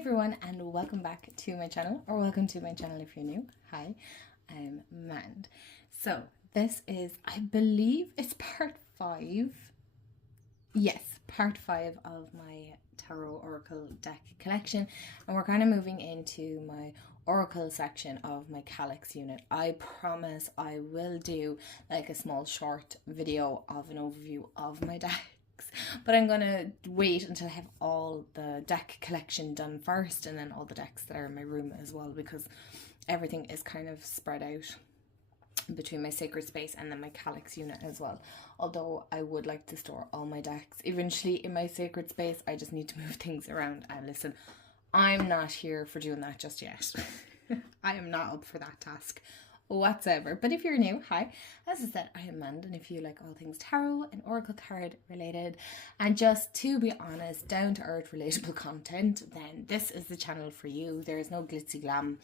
everyone, and welcome back to my channel, or welcome to my channel if you're new. Hi, I'm Mand. So this is, I believe it's part 5. Yes, part 5 of my Tarot Oracle deck collection, and we're kind of moving into my Oracle section of my Calyx unit. I promise I will do like a small short video of an overview of my deck. But I'm going to wait until I have all the deck collection done first, and then all the decks that are in my room as well, because everything is kind of spread out between my sacred space and then my Calyx unit as well. Although I would like to store all my decks eventually in my sacred space, I just need to move things around. And listen, I'm not here for doing that just yet. I am not up for that task whatsoever. But if you're new, hi, as I said, I am Mand, and if you like all things tarot and oracle card related and just, to be honest, down to earth relatable content, then this is the channel for you. There is no glitzy glam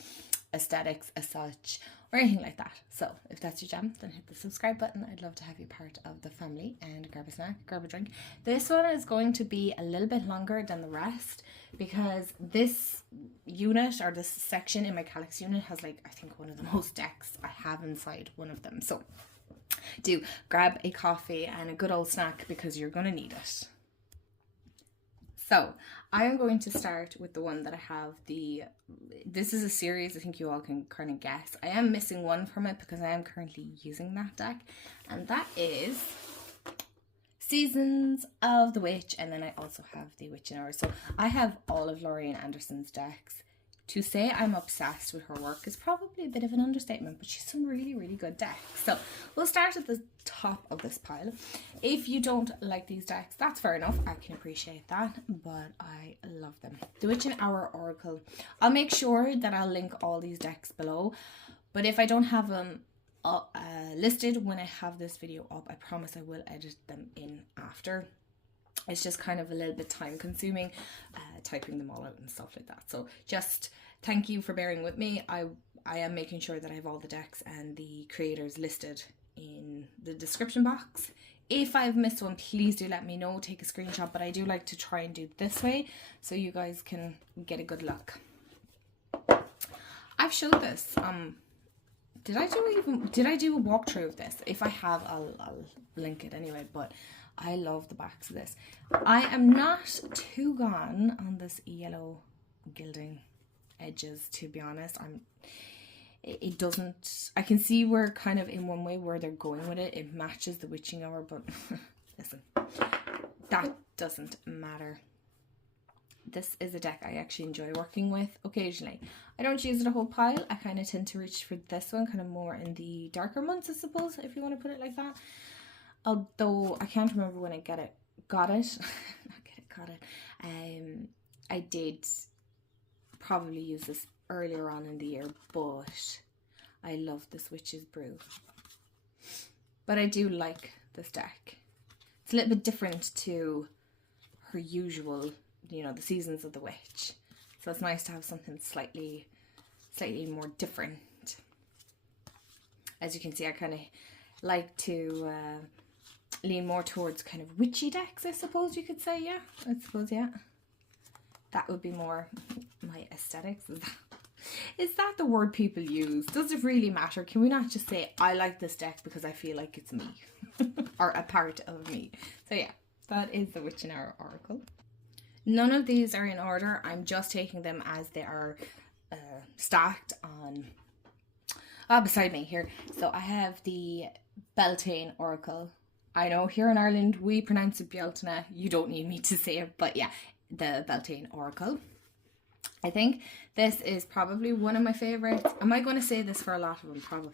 aesthetics as such or anything like that. So if that's your jam, then hit the subscribe button. I'd love to have you part of the family, and grab a snack, grab a drink. This one is going to be a little bit longer than the rest because this unit, or this section in my Calyx unit, has like, I think, one of the most decks I have inside one of them. So do grab a coffee and a good old snack because you're going to need it. So I am going to start with the one that I have. This is a series, I think you all can kind of guess. I am missing one from it because I am currently using that deck, and that is Seasons of the Witch, and then I also have the Witch in Hour. So I have all of Lorraine Anderson's decks. To say I'm obsessed with her work is probably a bit of an understatement, but she's some really, really good decks. So we'll start at the top of this pile. If you don't like these decks, that's fair enough. I can appreciate that, but I love them. The Witch in Hour Oracle. I'll make sure that I'll link all these decks below, but if I don't have them listed when I have this video up, I promise I will edit them in after. It's just kind of a little bit time consuming typing them all out and stuff like that. So just thank you for bearing with me. I am making sure that I have all the decks and the creators listed in the description box. If I've missed one, please do let me know. Take a screenshot, but I do like to try and do it this way so you guys can get a good look. I've showed this. Did I do a walkthrough of this? If I have, I'll link it anyway, but I love the backs of this. I am not too gone on this yellow gilding edges, to be honest. It doesn't, I can see where kind of in one way where they're going with it. It matches the Witching Hour, but listen, that doesn't matter. This is a deck I actually enjoy working with occasionally. I don't use it a whole pile. I kind of tend to reach for this one kind of more in the darker months, I suppose, if you want to put it like that. Although I can't remember when I got it. I did probably use this earlier on in the year, but I love this Witch's Brew. But I do like this deck. It's a little bit different to her usual, you know, the Seasons of the Witch. So it's nice to have something slightly more different. As you can see, I kind of like to lean more towards kind of witchy decks, I suppose you could say. Yeah, I suppose, yeah. That would be more my aesthetics. Is that the word people use? Does it really matter? Can we not just say, I like this deck because I feel like it's me? Or a part of me. So yeah, that is the Witch in Hour Oracle. None of these are in order. I'm just taking them as they are stacked on beside me here. So I have the Beltane Oracle. I know here in Ireland we pronounce it Beltane. You don't need me to say it, but yeah, the Beltane Oracle. I think this is probably one of my favorites. Am I going to say this for a lot of them? Probably.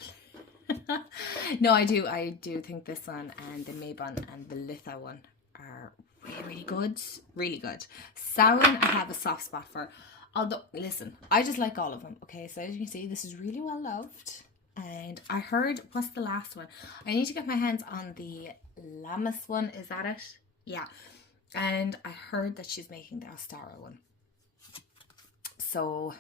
No, I do. I do think this one and the Mabon and the Litha one are really, really good. Really good. Samhain I have a soft spot for. Although, listen, I just like all of them. Okay, so as you can see, this is really well loved. And I heard, what's the last one? I need to get my hands on the Lamas one. Is that it? Yeah. And I heard that she's making the Ostara one. So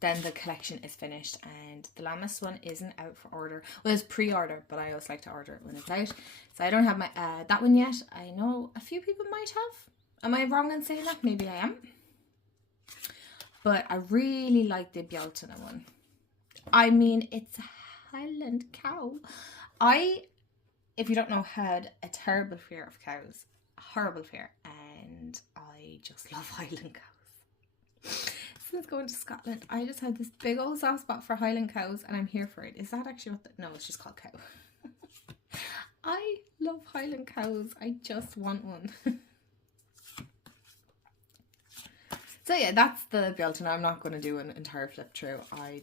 then the collection is finished, and the Lamas one isn't out for order. Well, it's pre-order, but I always like to order it when it's out. So I don't have my that one yet. I know a few people might have. Am I wrong in saying that? Maybe I am. But I really like the Beltane one. I mean, it's a Highland cow. If you don't know, had a terrible fear of cows. Horrible fear. And I just love Highland cows. Since going to Scotland, I just had this big old soft spot for Highland cows, and I'm here for it. Is that actually what no, it's just called cow. I love Highland cows. I just want one. So yeah, that's the Beltane. I'm not going to do an entire flip through. I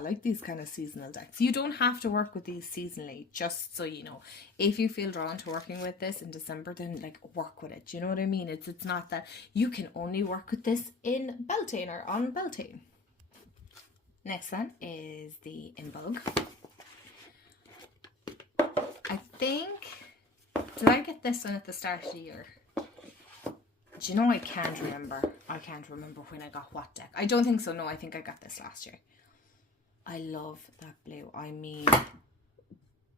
like these kind of seasonal decks. You don't have to work with these seasonally, just so you know. If you feel drawn to working with this in December, then like work with it. Do you know what I mean? It's not that you can only work with this in Beltane or on Beltane. Next one is the Imbolc. I think, did I get this one at the start of the year? Do you know, I can't remember. I can't remember when I got what deck. I don't think so. No, I think I got this last year. I love that blue. I mean,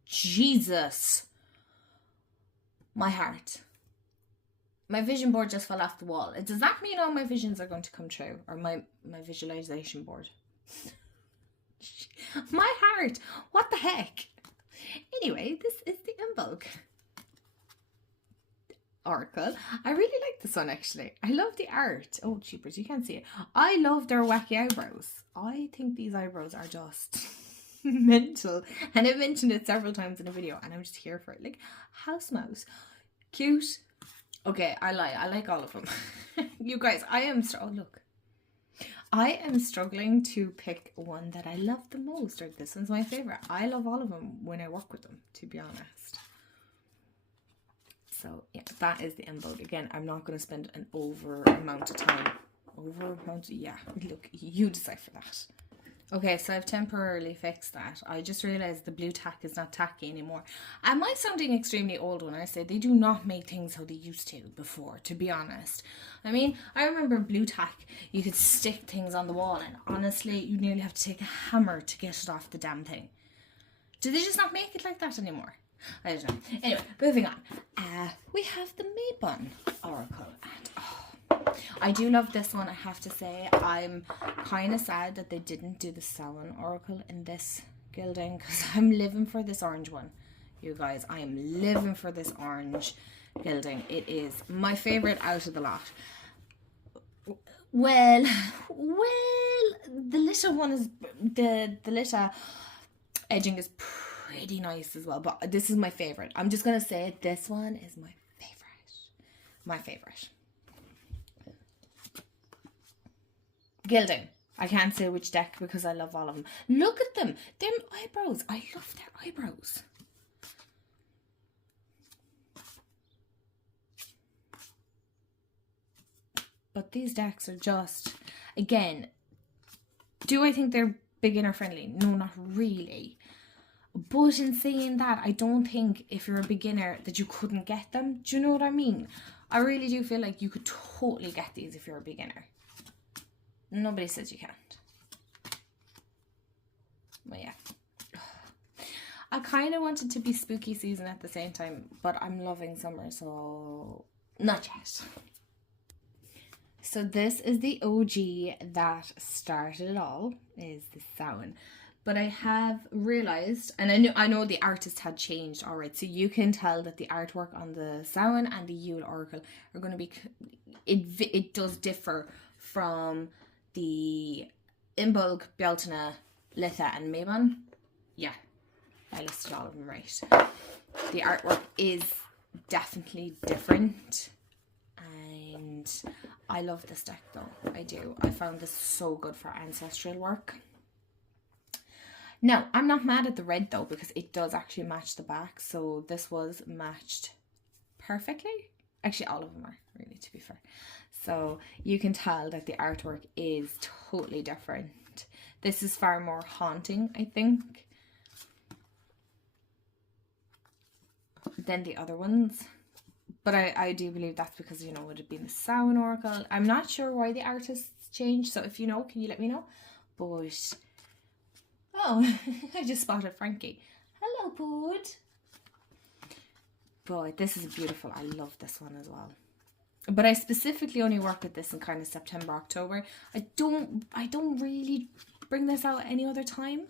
Jesus. My heart. My vision board just fell off the wall. Does that mean all my visions are going to come true? Or my visualization board? My heart. What the heck? Anyway, this is the Imbolc Oracle. I really like this one actually. I love the art. Oh, cheapers, you can't see it. I love their wacky eyebrows. I think these eyebrows are just mental. And I've mentioned it several times in a video, and I'm just here for it. Like, house mouse. Cute. Okay, I lie. I like all of them. You guys, oh, look. I am struggling to pick one that I love the most, or this one's my favorite. I love all of them when I work with them, to be honest. So yeah, that is the Imbolc. Again, I'm not going to spend an amount of time. Yeah, look, you decide for that. Okay, so I've temporarily fixed that. I just realised the blue tack is not tacky anymore. Am I sounding extremely old when I say they do not make things how they used to before, to be honest? I mean, I remember blue tack, you could stick things on the wall, and honestly, you nearly have to take a hammer to get it off the damn thing. Do they just not make it like that anymore? I don't know. Anyway, moving on. We have the Maybun Oracle, and I do love this one, I have to say. I'm kind of sad that they didn't do the Samhain Oracle in this gilding, because I'm living for this orange one. You guys, I am living for this orange gilding. It is my favourite out of the lot. Well, the little one is, the little edging is pretty nice as well, but this is my favorite. I'm just gonna say it, this one is my favorite gilding. I can't say which deck because I love all of them. Look at them, them eyebrows. I love their eyebrows. But these decks are just, again, do I think they're beginner friendly? No, not really. But in saying that, I don't think if you're a beginner that you couldn't get them. Do you know what I mean? I really do feel like you could totally get these if you're a beginner. Nobody says you can't. But yeah. I kind of wanted to be spooky season at the same time, but I'm loving summer, so not yet. So this is the OG that started it all, is the Samhain. But I have realised, and I know the artist had changed, alright, so you can tell that the artwork on the Samhain and the Yule Oracle are going to be, it does differ from the Imbolc, Beltane, Litha and Mabon. Yeah, I listed all of them right. The artwork is definitely different, and I love this deck though, I do. I found this so good for ancestral work. Now, I'm not mad at the red though, because it does actually match the back. So this was matched perfectly. Actually, all of them are, really, to be fair. So you can tell that the artwork is totally different. This is far more haunting, I think, than the other ones. But I do believe that's because, you know, it would have been the Samhain Oracle. I'm not sure why the artists changed. So if you know, can you let me know? But... oh, I just spotted Frankie. Hello, Bud. Boy, this is beautiful. I love this one as well. But I specifically only work with this in kind of September, October. I don't really bring this out any other time,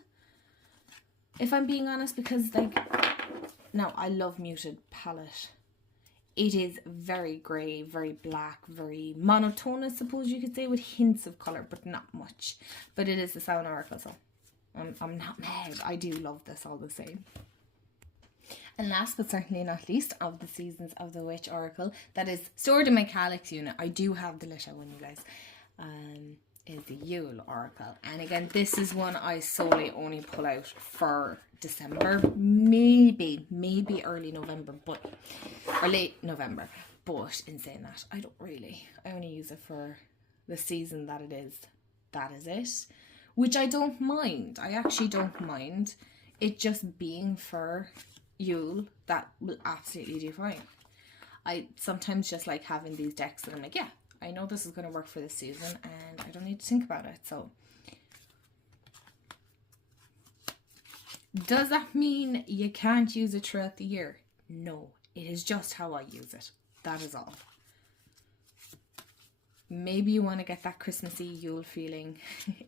if I'm being honest, because like, now I love muted palette. It is very grey, very black, very monotone, I suppose you could say, with hints of colour, but not much. But it is the Belen Oracle, so I'm not mad. I do love this all the same. And last but certainly not least of the Seasons of the Witch Oracle that is stored in my Calyx unit. I do have the lit out one, you guys. Is the Yule Oracle. And again, this is one I solely only pull out for December, maybe early November, or late November. But in saying that, I only use it for the season that it is. That is it. Which I don't mind. I actually don't mind it just being for Yule. That will absolutely do fine. I sometimes just like having these decks that I'm like, yeah, I know this is going to work for this season and I don't need to think about it. So does that mean you can't use it throughout the year? No, it is just how I use it. That is all. Maybe you want to get that Christmassy Yule feeling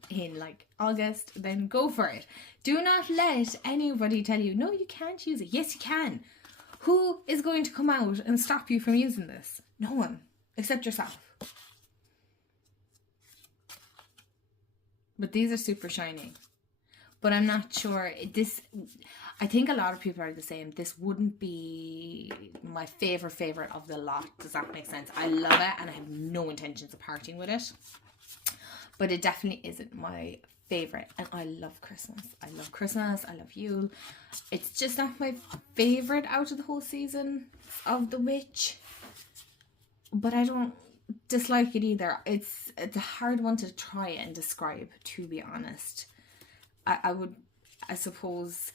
in like August, then go for it. Do not let anybody tell you, no, you can't use it. Yes, you can. Who is going to come out and stop you from using this? No one, except yourself. But these are super shiny. But I'm not sure. I think a lot of people are the same. This wouldn't be my favorite of the lot. Does that make sense? I love it and I have no intentions of parting with it. But it definitely isn't my favorite. And I love Christmas. I love Christmas. I love Yule. It's just not my favorite out of the whole season of the witch. But I don't dislike it either. It's a hard one to try and describe, to be honest. I suppose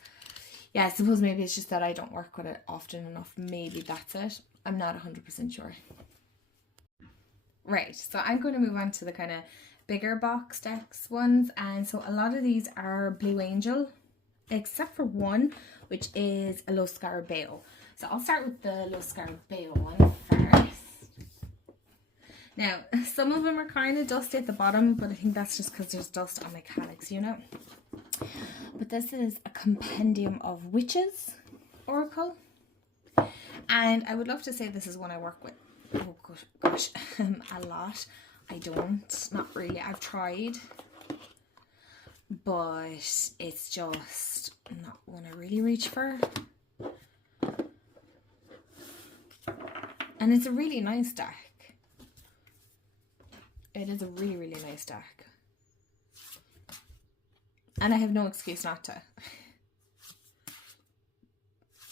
maybe it's just that I don't work with it often enough. Maybe that's it. I'm not 100% sure. Right, so I'm going to move on to the kind of bigger box decks ones. And so a lot of these are Blue Angel, except for one, which is a Los Scarabeo. So I'll start with the Los Scarabeo one first. Now, some of them are kind of dusty at the bottom, but I think that's just because there's dust on my Calyx unit. But this is a Compendium of Witches Oracle. And I would love to say this is one I work with, oh gosh, a lot. I don't, not really. I've tried, but it's just not one I really reach for. And it's a really nice deck. It is a really nice deck. And I have no excuse not to.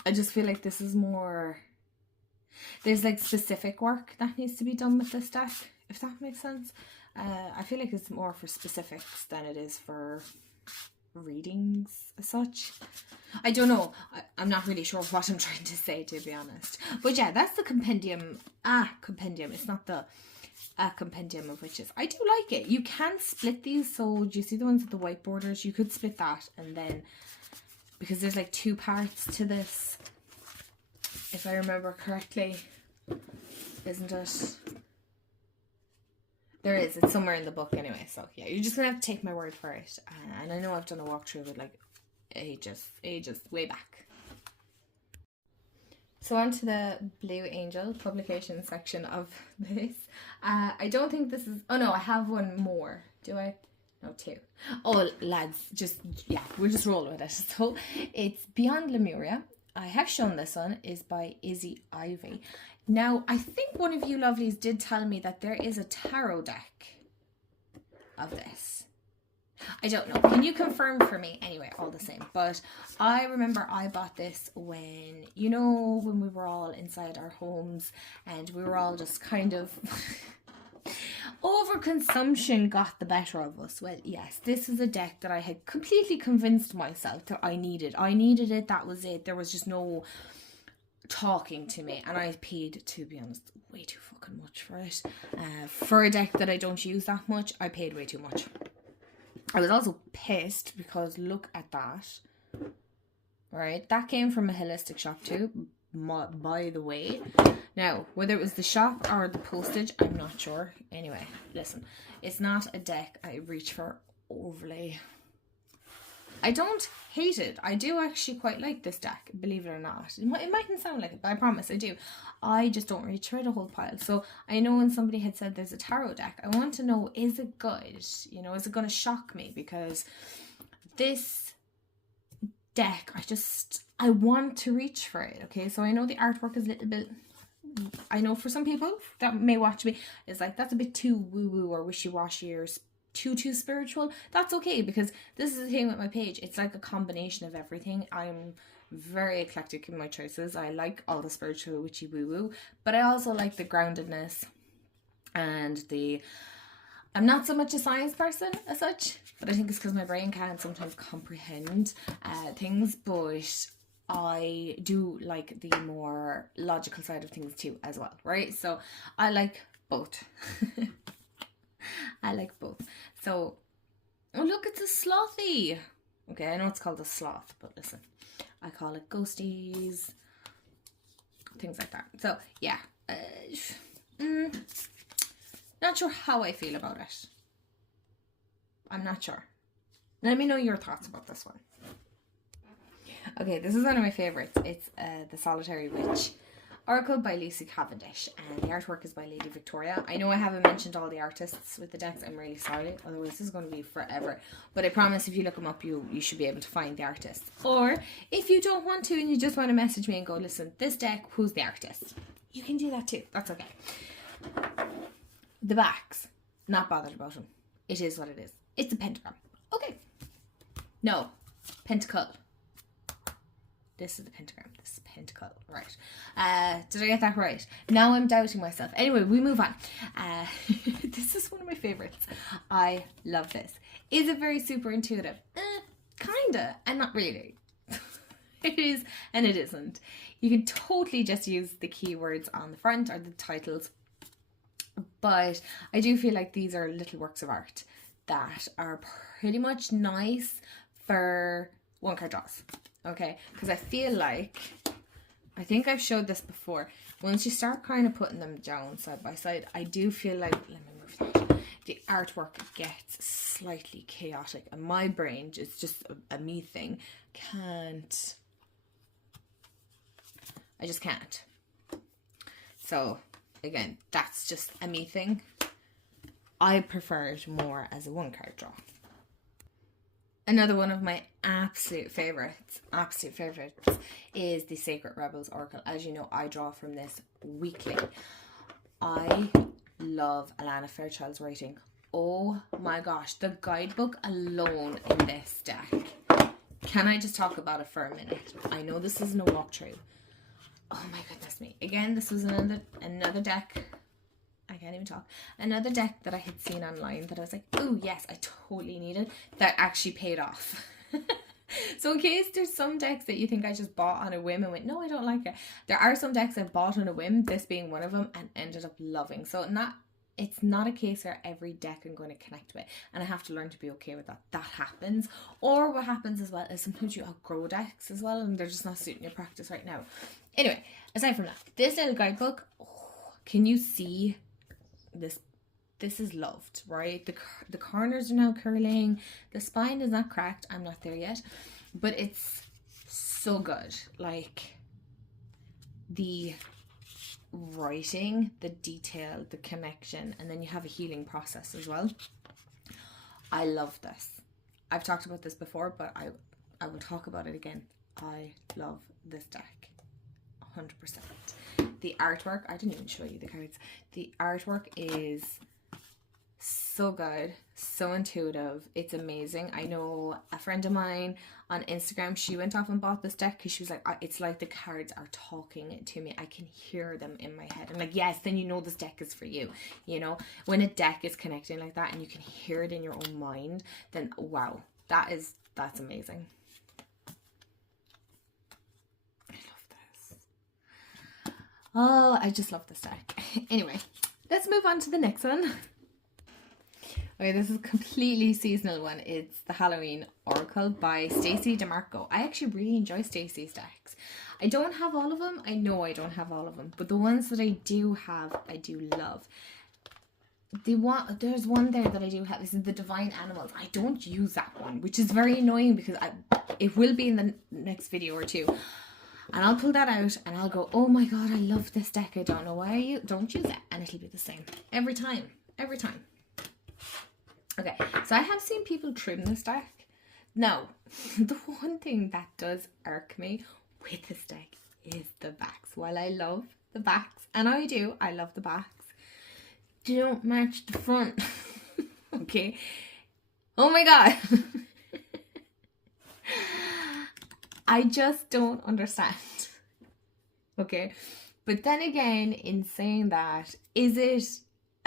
I just feel like this is more... There's like specific work that needs to be done with this deck, if that makes sense. I feel like it's more for specifics than it is for readings as such. I don't know. I'm not really sure what I'm trying to say, to be honest. But yeah, that's the Compendium. Compendium. It's not the... A Compendium of Witches. I do like it. You can split these, so do you see the ones with the white borders? You could split that, and then because there's like two parts to this, if I remember correctly, isn't it? There is. It's somewhere in the book anyway. So yeah, you're just gonna have to take my word for it. And I know I've done a walkthrough with like ages way back. So on to the Blue Angel publication section of this. I don't think this is... Oh no, I have one more. Do I? No, two. Oh, lads, we'll just roll with it. So it's Beyond Lemuria. I have shown this one is by Izzy Ivy. Now, I think one of you lovelies did tell me that there is a tarot deck of this. I don't know. Can you confirm for me? Anyway, all the same. But I remember I bought this when, you know, when we were all inside our homes and we were all just kind of... overconsumption got the better of us. Well, yes, this is a deck that I had completely convinced myself that I needed. I needed it. That was it. There was just no talking to me. And I paid, to be honest, way too fucking much for it. For a deck that I don't use that much, I paid way too much. I was also pissed because look at that. Right, that came from a holistic shop too. by the way. Now, whether it was the shop or the postage, I'm not sure. Anyway, listen, it's not a deck I reach for overly. I don't hate it. I do actually quite like this deck, believe it or not. It mightn't sound like it, but I promise I do. I just don't reach for the whole pile. So I know when somebody had said there's a tarot deck, I want to know, is it good? You know, is it going to shock me? Because this deck, I want to reach for it, okay? So I know the artwork is a little bit, I know for some people that may watch me, it's like, that's a bit too woo-woo or wishy-washy or too spiritual. That's okay, because this is the thing with my page. It's like a combination of everything. I'm very eclectic in my choices. I like all the spiritual witchy woo-woo, but I also like the groundedness and I'm not so much a science person as such, but I think it's because my brain can't sometimes comprehend things, but I do like the more logical side of things too as well, right? So I like both. I like both. So, oh look, it's a slothy. Okay, I know it's called a sloth, but listen, I call it ghosties, things like that. So yeah, not sure how I feel about it. I'm not sure. Let me know your thoughts about this one. Okay, this is one of my favorites. It's the Solitary Witch Oracle by Lucy Cavendish, and the artwork is by Lady Victoria. I know I haven't mentioned all the artists with the decks. I'm really sorry, otherwise this is going to be forever. But I promise if you look them up, you should be able to find the artists. Or if you don't want to and you just want to message me and go, listen, this deck, who's the artist? You can do that too. That's okay. The backs, not bothered about them. It is what it is. It's a pentagram. Okay. No, pentacle. This is the pentagram. This is pentacle. Right. Did I get that right? Now I'm doubting myself. Anyway, we move on. This is one of my favorites. I love this. Is it very super intuitive? Kinda, and not really. It is and it isn't. You can totally just use the keywords on the front or the titles. But I do feel like these are little works of art that are pretty much nice for one card draws. Okay, because I feel like, I think I've showed this before, once you start kind of putting them down side by side, I do feel like, let me move that, the artwork gets slightly chaotic, and my brain, it's just a me thing, I just can't. So again, that's just a me thing. I prefer it more as a one card draw. Another one of my absolute favorites is the Sacred Rebels Oracle. As you know, I draw from this weekly. I love Alana Fairchild's writing. Oh my gosh, the guidebook alone in this deck. Can I just talk about it for a minute? I know this isn't a walkthrough. Oh my goodness me. Again, this was another deck. I can't even talk. Another deck that I had seen online that I was like, oh yes, I totally needed, that actually paid off. So in case there's some decks that you think I just bought on a whim and went, no, I don't like it. There are some decks I bought on a whim, this being one of them, and ended up loving. So it's not a case where every deck I'm going to connect with, and I have to learn to be okay with that. That happens. Or what happens as well is sometimes you outgrow decks as well, and they're just not suiting your practice right now. Anyway, aside from that, this little guidebook, can you see this? This is loved, right? The corners are now curling. The spine is not cracked. I'm not there yet, but it's so good. Like the writing, the detail, the connection, and then you have a healing process as well. I love this. I've talked about this before, but I will talk about it again. I love this deck 100%. The artwork, I didn't even show you the cards. The artwork is so good, so intuitive. It's amazing. I know a friend of mine on Instagram, she went off and bought this deck because she was like, it's like the cards are talking to me. I can hear them in my head. I'm like, yes, then you know this deck is for you. You know, when a deck is connecting like that and you can hear it in your own mind, then wow, that's amazing. I love this. Oh, I just love this deck. Anyway, let's move on to the next one. Okay, this is a completely seasonal one. It's the Halloween Oracle by Stacey DeMarco. I actually really enjoy Stacey's decks. I don't have all of them. I know I don't have all of them, but the ones that I do have, I do love. There's one there that I do have. This is the Divine Animals. I don't use that one, which is very annoying because it will be in the next video or two. And I'll pull that out and I'll go, oh my god, I love this deck. I don't know why you don't use it. And it'll be the same every time. Every time. Okay, so I have seen people trim this deck. Now, the one thing that does irk me with this deck is the backs. While I love the backs, and I love the backs, they don't match the front. Okay. Oh my god. I just don't understand. Okay. But then again, in saying that, is it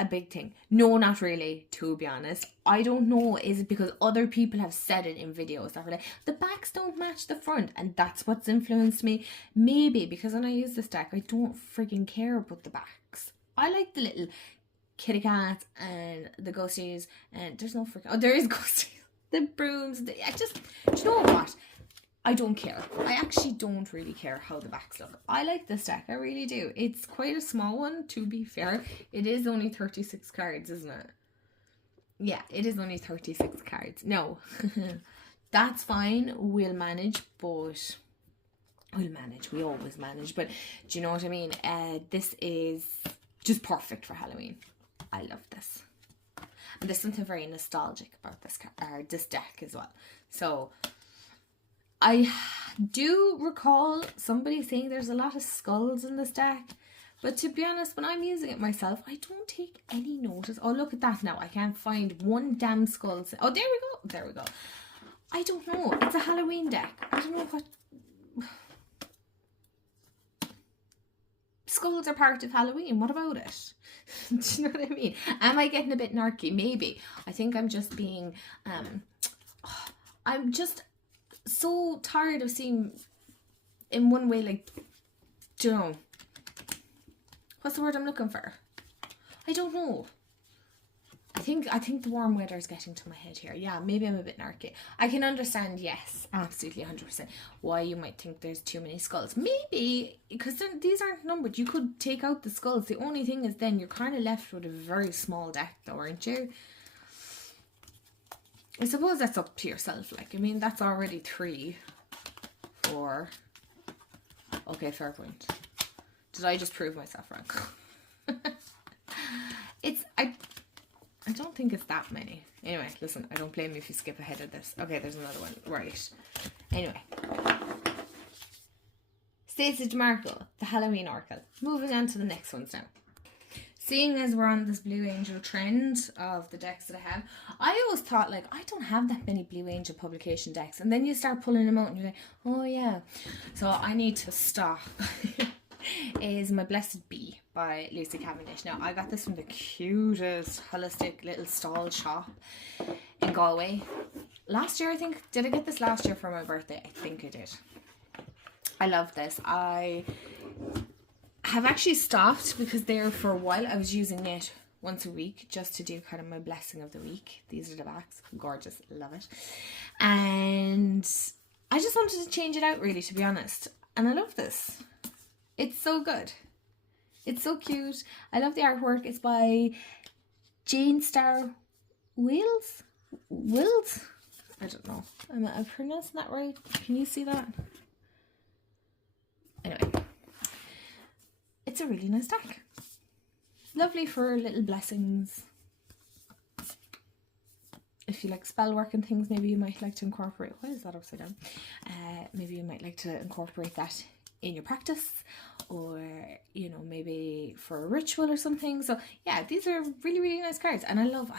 a big thing? No, not really, to be honest. I don't know. Is it because other people have said it in videos that were like, the backs don't match the front, and that's what's influenced me? Maybe because when I use this deck, I don't frigging care about the backs. I like the little kitty cats and the ghosties, and there's no freaking, oh, there is ghosties, the brooms, do you know what? I don't care. I actually don't really care how the backs look. I like this deck. I really do. It's quite a small one, to be fair. It is only 36 cards, isn't it? Yeah, it is only 36 cards. No, that's fine. We'll manage, but we'll manage. We always manage. But do you know what I mean? This is just perfect for Halloween. I love this. And there's something very nostalgic about this deck as well. So I do recall somebody saying there's a lot of skulls in this deck, but to be honest, when I'm using it myself, I don't take any notice. Oh, look at that now. I can't find one damn skull. Oh, there we go. There we go. I don't know. It's a Halloween deck. I don't know what... Skulls are part of Halloween. What about it? Do you know what I mean? Am I getting a bit narky? Maybe. I think I'm just being... I'm just so tired of seeing in one way, like, do you know, what's the word I'm looking for? I don't know. I think the warm weather is getting to my head here. Yeah, maybe I'm a bit narky. I can understand, yes, absolutely 100%, why you might think there's too many skulls. Maybe because these aren't numbered. You could take out the skulls. The only thing is then you're kind of left with a very small deck though, aren't you? I suppose that's up to yourself. Like, I mean, that's already 3, 4. Okay, fair point. Did I just prove myself wrong? I don't think it's that many. Anyway, listen, I don't blame you if you skip ahead of this. Okay, there's another one. Right. Anyway. Stacey Markle, the Halloween Oracle. Moving on to the next ones now. Seeing as we're on this Blue Angel trend of the decks that I have, I always thought, like, I don't have that many Blue Angel publication decks. And then you start pulling them out and you're like, oh yeah. So I need to stop. Is My Blessed Bee by Lucy Cavendish. Now, I got this from the cutest holistic little stall shop in Galway. Last year, I think. Did I get this last year for my birthday? I think I did. I love this. I have actually stopped because there for a while I was using it once a week just to do kind of my blessing of the week. These are the backs. Gorgeous. Love it. And I just wanted to change it out, really, to be honest. And I love this. It's so good. It's so cute. I love the artwork. It's by Jane Star Wills? I don't know. Am I pronouncing that right? Can you see that? Anyway. It's a really nice deck. Lovely for little blessings. If you like spell work and things, maybe you might like to incorporate... Why is that upside down? Maybe you might like to incorporate that in your practice, or you know, maybe for a ritual or something. So yeah, these are really, really nice cards, and I love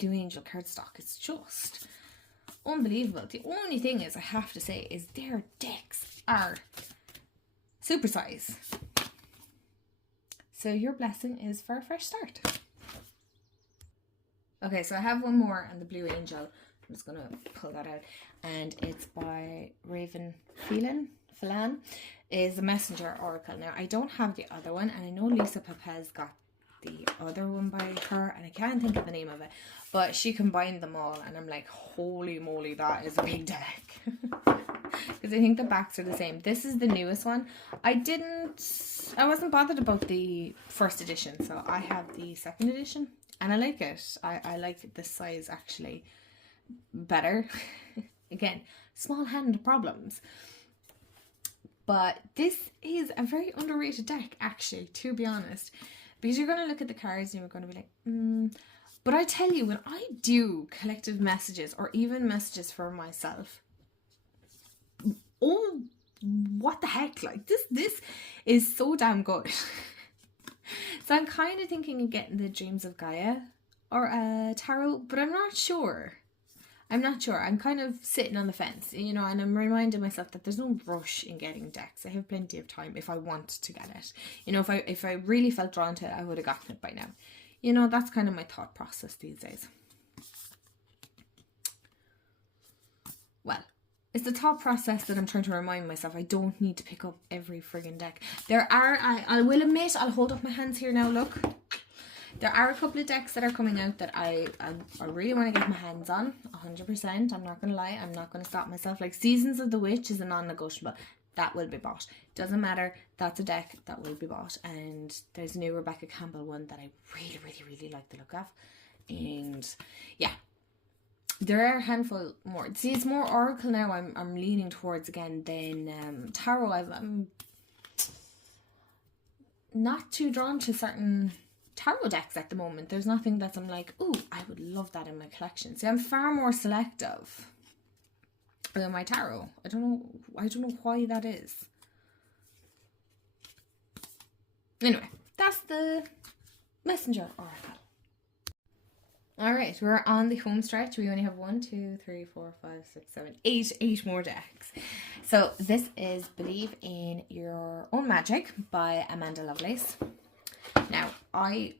Blue Angel cardstock. It's just unbelievable. The only thing is, I have to say, is their decks are super size. So your blessing is for a fresh start. Okay, so I have one more on the Blue Angel. I'm just gonna pull that out, and it's by Raven Phelan is the Messenger Oracle. Now, I don't have the other one, and I know Lisa Papez got the other one by her, and I can't think of the name of it, but she combined them all, and I'm like, holy moly, that is a big deck. because I think the backs are the same. This is the newest one. I wasn't bothered about the first edition, so I have the second edition, and I like it. I like this size actually better. Again, small hand problems. But this is a very underrated deck, actually, to be honest. Because you're going to look at the cards and you're going to be like, But I tell you, when I do collective messages or even messages for myself, oh, what the heck? Like, this is so damn good. So I'm kind of thinking of getting the Dreams of Gaia or tarot, but I'm not sure. I'm kind of sitting on the fence, you know, and I'm reminding myself that there's no rush in getting decks. I have plenty of time if I want to get it. You know, if I really felt drawn to it, I would have gotten it by now. You know, that's kind of my thought process these days. Well, it's the thought process that I'm trying to remind myself I don't need to pick up every friggin' deck. There are, I will admit, I'll hold up my hands here now, look. There are a couple of decks that are coming out that I really want to get my hands on, 100%. I'm not going to lie, I'm not going to stop myself. Like Seasons of the Witch is a non-negotiable. That will be bought. Doesn't matter, that's a deck that will be bought. And there's a new Rebecca Campbell one that I really, really, really like the look of. And yeah, there are a handful more. See, it's more Oracle now I'm leaning towards again than Tarot. I'm not too drawn to certain tarot decks at the moment. There's nothing that I'm like, ooh, I would love that in my collection. See, I'm far more selective than my tarot. I don't know why that is. Anyway, that's the Messenger Oracle. Alright, we're on the home stretch. We only have 1, 2, 3, 4, 5, 6, 7, 8 more decks. So this is Believe in Your Own Magic by Amanda Lovelace. Now, my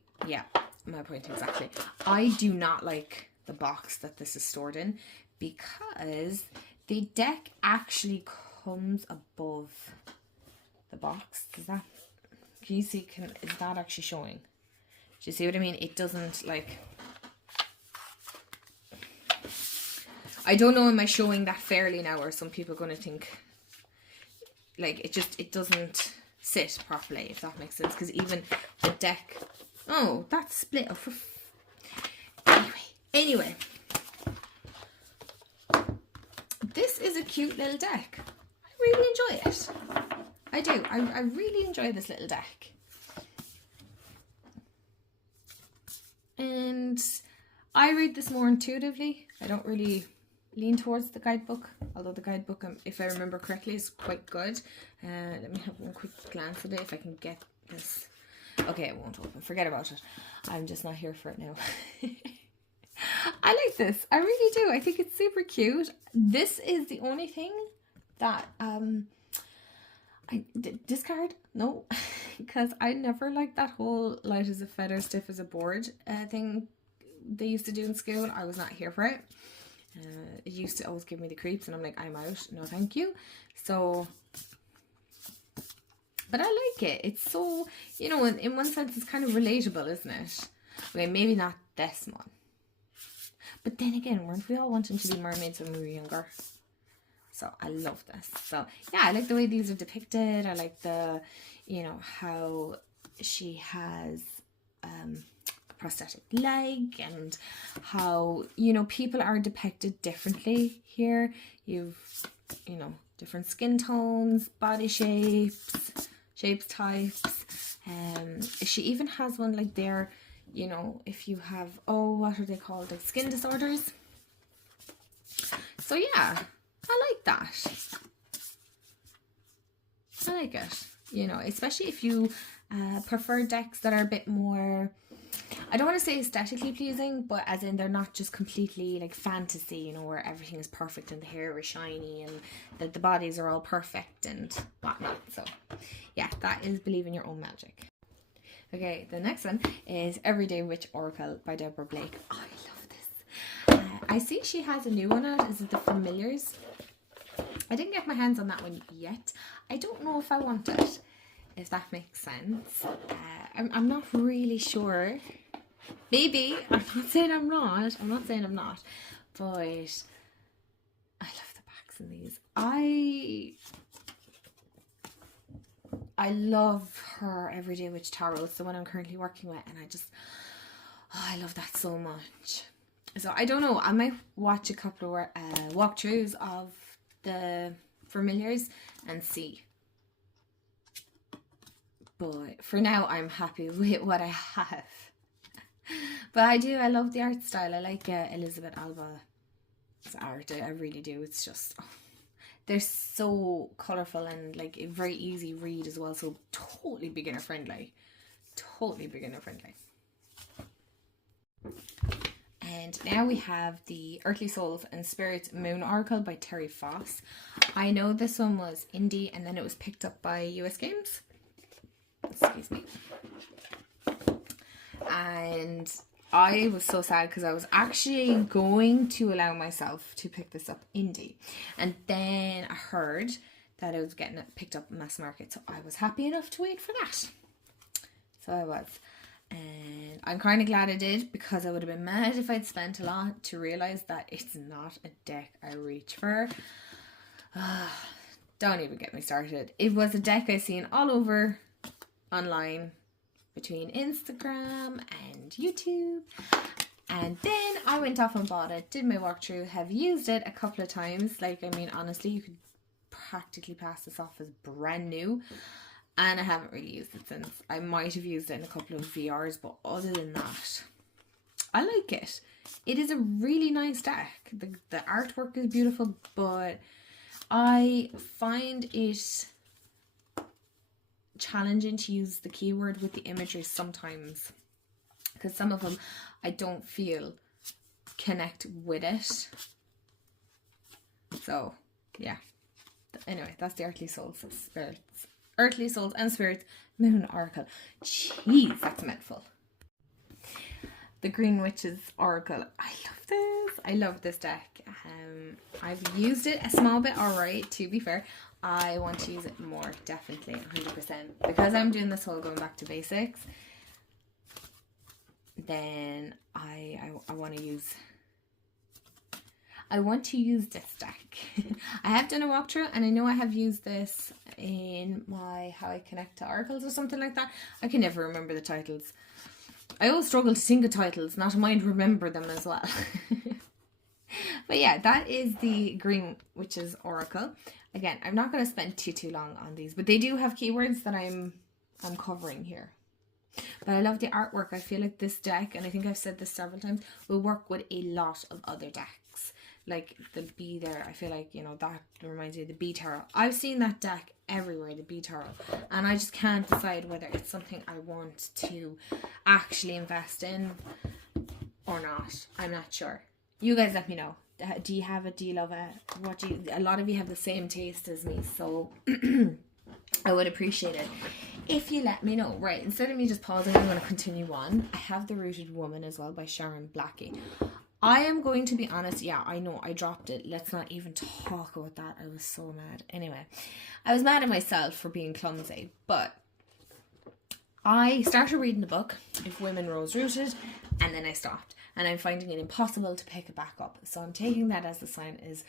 point exactly. I do not like the box that this is stored in because the deck actually comes above the box. Can you see, is that actually showing? Do you see what I mean? It doesn't, like, I don't know, am I showing that fairly now, or are some people going to think, like, it doesn't sit properly, if that makes sense, because even the deck, oh, that's split up. Anyway, this is a cute little deck. I really enjoy it. I do. I really enjoy this little deck. And I read this more intuitively. I don't really lean towards the guidebook, although the guidebook, if I remember correctly, is quite good. Let me have one quick glance at it if I can get this. Okay, it won't open. Forget about it. I'm just not here for it now. I like this. I really do. I think it's super cute. This is the only thing that I discard. No, because I never liked that whole light as a feather, stiff as a board thing they used to do in school. I was not here for it. It used to always give me the creeps, and I'm like, I'm out. No, thank you. So, but I like it. It's so, you know, in one sense, it's kind of relatable, isn't it? Okay, maybe not this one. But then again, weren't we all wanting to be mermaids when we were younger? So I love this. So yeah, I like the way these are depicted. I like the, you know, how she has prosthetic leg, and how, you know, people are depicted differently here. You've, you know, different skin tones, body shapes, types. She even has one like there, you know, if you have, oh, what are they called, like skin disorders. So yeah, I like that. I like it, you know, especially if you prefer decks that are a bit more, I don't want to say aesthetically pleasing, but as in they're not just completely like fantasy, you know, where everything is perfect and the hair is shiny and that the bodies are all perfect and whatnot. So yeah, that is Believe in Your Own Magic. Okay, the next one is Everyday Witch Oracle by Deborah Blake. Oh, I love this. I see she has a new one out. Is it the Familiars? I didn't get my hands on that one yet. I don't know if I want it, if that makes sense. I'm not really sure. Maybe. I'm not saying I'm not. But I love the backs. decks in these. I love her Everyday Witch Tarot. It's the one I'm currently working with, and I love that so much. So I don't know, I might watch a couple of walkthroughs of the familiars and see. But for now, I'm happy with what I have. But I love the art style. I like Elizabeth Alba's art. I really do. It's just, they're so colourful and like a very easy read as well. So totally beginner friendly. Totally beginner friendly. And now we have the Earthly Souls and Spirits Moon Oracle by Terry Foss. I know this one was indie and then it was picked up by US Games. Excuse me. And I was so sad because I was actually going to allow myself to pick this up indie. And then I heard that it was getting picked up in mass market. So I was happy enough to wait for that. So I was. And I'm kind of glad I did, because I would have been mad if I'd spent a lot to realise that it's not a deck I reach for. Don't even get me started. It was a deck I seen all over online, between Instagram and YouTube, and then I went off and bought it, did my walkthrough, have used it a couple of times. Like, I mean, honestly, you could practically pass this off as brand new, and I haven't really used it since. I might have used it in a couple of VRs, but other than that, I like it. It is a really nice deck. The artwork is beautiful, but I find it challenging to use the keyword with the imagery sometimes, because some of them I don't feel connect with it. So yeah, anyway, that's the Earthly Souls and Spirits Moon Oracle. Jeez, that's a mouthful. The Green Witches Oracle. I love this. I love this deck. I've used it a small bit, alright, to be fair. I want to use it more, definitely, 100%. Because I'm doing this whole going back to basics, then I want to use this deck. I have done a walkthrough, and I know I have used this in my How I Connect to Oracles or something like that. I can never remember the titles. I always struggle to think of titles, not to mind remember them as well. But yeah, that is the Green Witches Oracle. Again, I'm not going to spend too long on these, but they do have keywords that I'm covering here. But I love the artwork. I feel like this deck, and I think I've said this several times, will work with a lot of other decks. Like the Bee there, I feel like, you know, that reminds me of the Bee Tarot. I've seen that deck everywhere, the Bee Tarot, and I just can't decide whether it's something I want to actually invest in or not. I'm not sure. You guys let me know. Do you have it? Do you love it? A lot of you have the same taste as me, so I would appreciate it if you let me know. Right, instead of me just pausing, I'm going to continue on. I have The Rooted Woman as well by Sharon Blackie. I am going to be honest, yeah, I know I dropped it. Let's not even talk about that. I was so mad. Anyway, I was mad at myself for being clumsy, but I started reading the book, If Women Rose Rooted, and then I stopped. And I'm finding it impossible to pick it back up. So I'm taking that as the sign is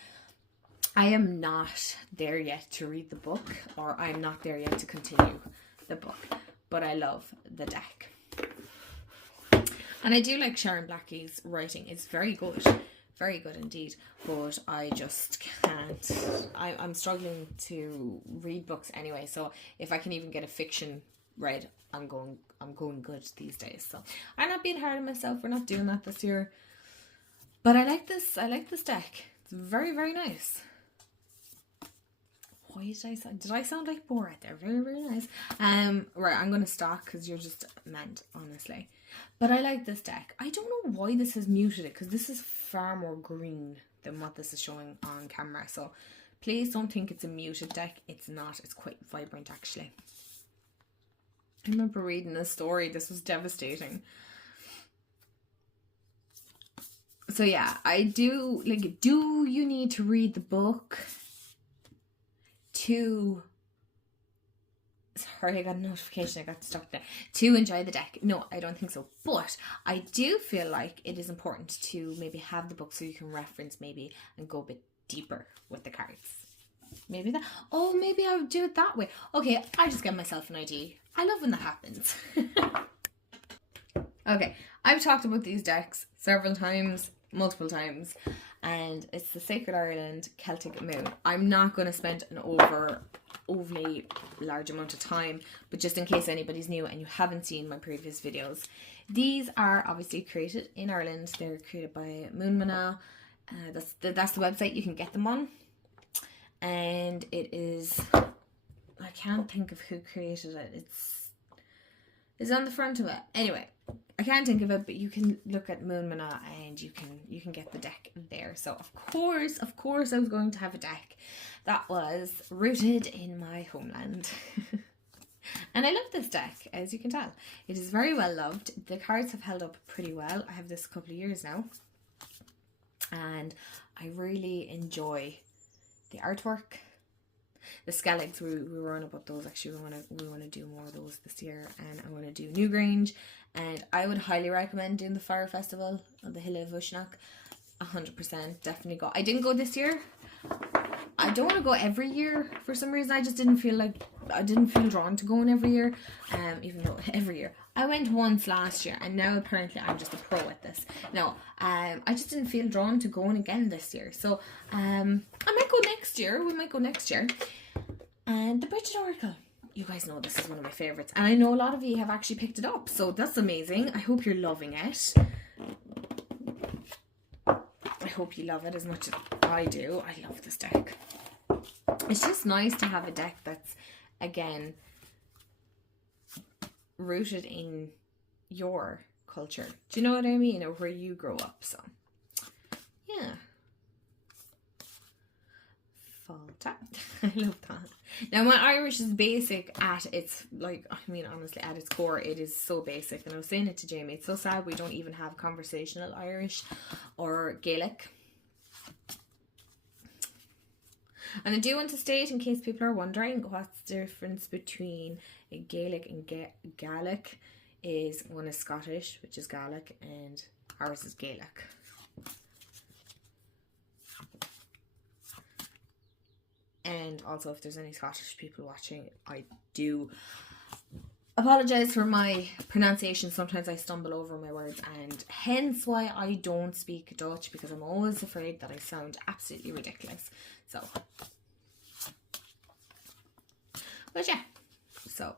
I am not there yet to read the book, or I'm not there yet to continue the book. But I love the deck. And I do like Sharon Blackie's writing. It's very good. Very good indeed. But I just can't. I'm struggling to read books anyway. So if I can even get a fiction read, I'm going good these days. So I'm not being hard on myself. We're not doing that this year. But I like this deck. It's very, very nice. Why did I sound like Borat there? Very, very nice. Right, I'm gonna stop because you're just meant, honestly. But I like this deck. I don't know why this has muted it, because this is far more green than what this is showing on camera. So please don't think it's a muted deck. It's not. It's quite vibrant actually. I remember reading this story. This was devastating. So yeah, I do, like, do you need to read the book to, sorry, I got a notification, I got stuck there, to enjoy the deck? No, I don't think so. But I do feel like it is important to maybe have the book so you can reference maybe and go a bit deeper with the cards. Maybe that, oh, maybe I would do it that way. Okay, I just get myself an idea. I love when that happens. Okay, I've talked about these decks several times, multiple times, and it's the Sacred Ireland Celtic Moon. I'm not going to spend an overly large amount of time, but just in case anybody's new and you haven't seen my previous videos, these are obviously created in Ireland. They're created by Moon. That's the website you can get them on, and it is, I can't think of who created it. It's on the front of it. Anyway, I can't think of it, but you can look at Moon and you can get the deck there. So of course I was going to have a deck that was rooted in my homeland. And I love this deck, as you can tell. It is very well loved. The cards have held up pretty well. I have this a couple of years now, and I really enjoy the artwork. The Skelligs, we were on about those. Actually, we want to do more of those this year, and I want to do Newgrange, and I would highly recommend doing the Fire Festival on the Hill of Ushnak. 100%, definitely go. I didn't go this year. I don't want to go every year for some reason. I just didn't feel drawn to going every year. Even though every year I went once last year, and now apparently I'm just a pro at this. No, I just didn't feel drawn to going again this year. So I might go next year. We might go next year. And the Bridget Oracle. You guys know this is one of my favourites, and I know a lot of you have actually picked it up, so that's amazing. I hope you're loving it. I hope you love it as much as I do. I love this deck. It's just nice to have a deck that's, again, rooted in your culture. Do you know what I mean? Or where you grow up. So, yeah. Falta. I love that. Now, my Irish is basic at its, like, I mean, honestly, at its core, it is so basic. And I was saying it to Jamie, it's so sad we don't even have conversational Irish or Gaelic. And I do want to state, in case people are wondering, what's the difference between a Gaelic and Gaelic is one is Scottish, which is Gaelic, and ours is Gaelic. And also, if there's any Scottish people watching, I do apologise for my pronunciation. Sometimes I stumble over my words, and hence why I don't speak Dutch, because I'm always afraid that I sound absolutely ridiculous. So, but yeah, so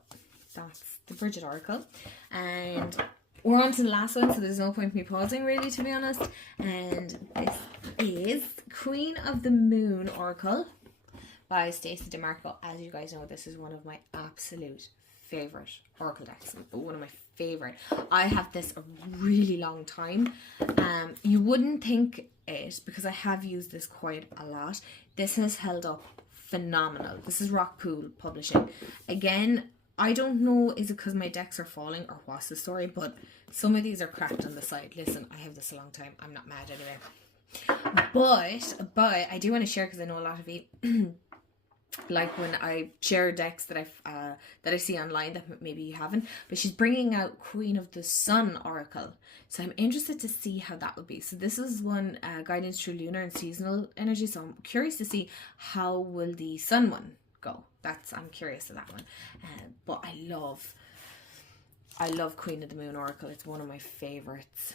that's the Bridget Oracle, and we're on to the last one, so there's no point me pausing, really, to be honest. And this is Queen of the Moon Oracle by Stacey DeMarco. As you guys know, this is one of my absolute favourite Oracle decks. One of my favourite. I have this a really long time. You wouldn't think it, because I have used this quite a lot. This has held up phenomenal. This is Rockpool Publishing. Again, I don't know, is it because my decks are falling or what's the story, but some of these are cracked on the side. Listen, I have this a long time. I'm not mad anyway. But I do want to share, because I know a lot of you like when I share decks that I see online that maybe you haven't. But she's bringing out Queen of the Sun Oracle, so I'm interested to see how that would be. So this is one guidance through lunar and seasonal energy. So I'm curious to see how will the Sun one go. I'm curious of that one. But I love Queen of the Moon Oracle. It's one of my favorites.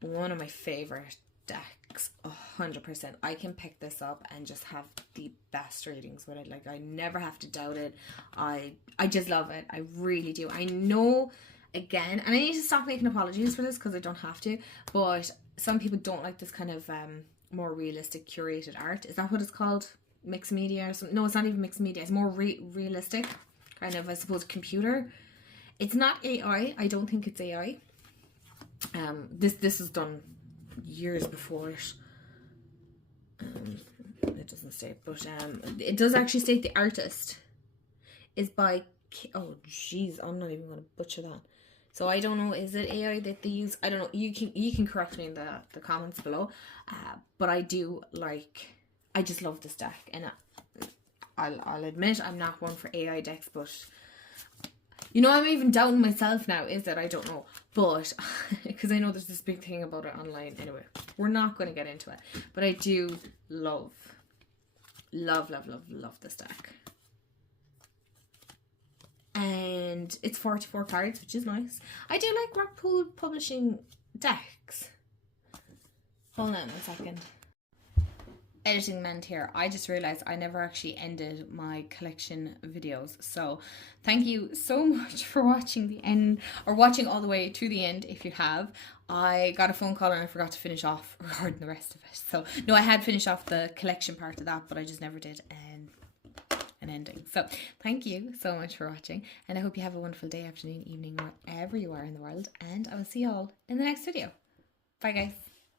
One of my favorite decks. 100%. I can pick this up and just have the best readings with it. Like, I never have to doubt it. I just love it. I really do. I know, again, and I need to stop making apologies for this, because I don't have to, but some people don't like this kind of more realistic curated art. Is that what it's called? Mixed media or something? No, it's not even mixed media. It's more realistic, kind of, I suppose, computer. It's not AI. I don't think it's AI. This is done years before it. It doesn't state, but it does actually state the artist is by oh jeez, I'm not even going to butcher that. So I don't know, is it AI that they use? I don't know. You can correct me in the comments below. But I just love this deck, and I'll admit I'm not one for AI decks, but You know, I'm even doubting myself now. Is it? I don't know. But, because I know there's this big thing about it online. Anyway, we're not going to get into it. But I do love this deck. And it's 44 cards, which is nice. I do like Rockpool publishing decks. Hold on a second. Editing Mend here. I just realized I never actually ended my collection videos. So thank you so much for watching the end, or watching all the way to the end if you have. I got a phone call and I forgot to finish off recording the rest of it. So no, I had finished off the collection part of that, but I just never did an ending. So thank you so much for watching, and I hope you have a wonderful day, afternoon, evening, wherever you are in the world, and I will see you all in the next video. Bye guys.